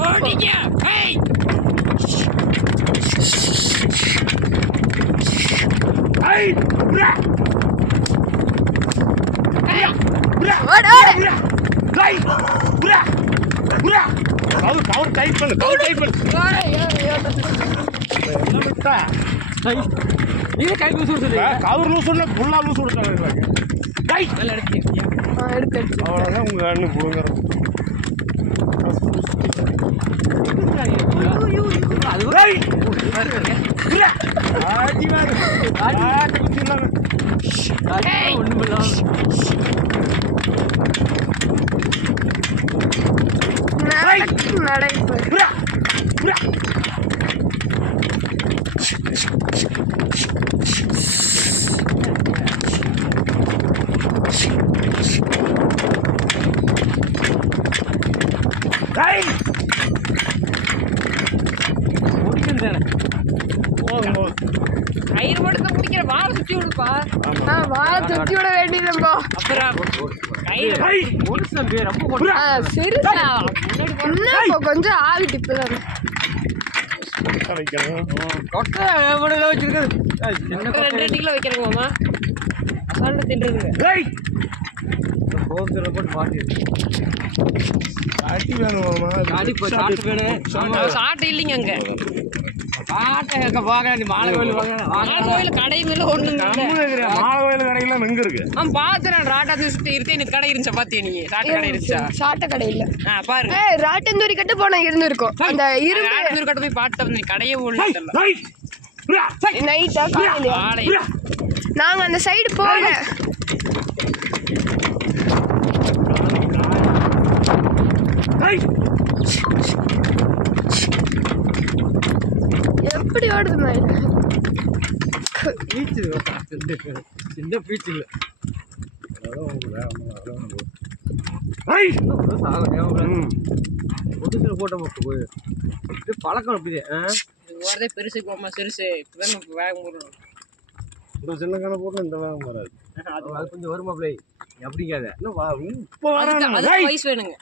ஓடிங்க. ஏய் ஏய் புரா ஏய் புரா ஓடு ஓடு கை புரா புரா கவர் டைட் பண்ணு என்ன விட்டா இது கை லூஸ் சொல்லுங்க. கவர் லூஸ் பண்ண ஃபுல்லா லூஸ் விட்டாங்க கை நல்லா எடுத்து. எடுத்து அவ்வளவுதான் உங்க கண்ணு புடுங்க அது கை புரா ஆடி வாங்க ஆடி குத்திடலாம் ஒண்ணும் இல்ல. நடப்பு புரா புரா கை முடிக்கணும். போதும் கயிறு மட்டும் பிடிக்கிற வாழை சுத்தி விடுப்பா. வாழை சுத்தி விட வேண்டியதுப்பா. அப்புறம் கயிறு கை முழுசா ரொம்ப கொண்டு சிறுசா இன்னும் இப்போ கொஞ்சம் ஆகுது இப்பதான். கொட்டை எவ்வளவு வச்சிருக்குது. சின்ன 2 கிலோ வைக்கிறேங்க மாமா. அசால்ட்டா தின்றதுங்க. கை கோத்துல போட்டு மாட்டி. அடி வேணுமாமா அடி போய் சாப்பிட்டு போயிடு. சாப்பிட்டு இல்லைங்க அங்க. சாப்பிட்டு எங்க போக நீ மாலை கோயில் வாங்க. மாலை கோயில் கடை மேல ஒண்ணுங்க இல்ல. மாலை கோயில் கடையெல்லாம் எங்க இருக்கு? நான் பார்த்தேன் ராட்டாத்தி சுத்தி இருந்தே எனக்கு கடை இருந்துச்சா பாத்தியா நீ? சாட்ட கடை இருந்துச்சா? சாட்ட கடை இல்ல. பாருங்க. ராட்டந்தூரி கட்டு போனா இருந்திருக்கும். அந்த இரும்பு ராட்டந்தூரி கட்டு போய் பார்த்தோம். நீ கடையே ஓடல. நைட்டா காலையில ஆளை நாங்க அந்த சைடு போல. எப்படி ஓடுது மயில்? பீச்சு சின்ன பீச்சு இல்ல. ஒதுக்கிற போட்ட மட்டும் போய் பழக்கம் அப்படியே வரதே பெருசு போமா சிறுசு இப்பதான் வேகம் போடணும். இந்த சின்ன கணை போட்டு இந்த வேகம் வராது. அது கொஞ்சம் வருமா பிள்ளை அப்படிங்காத. இப்போ அது வயசு வேணுங்க.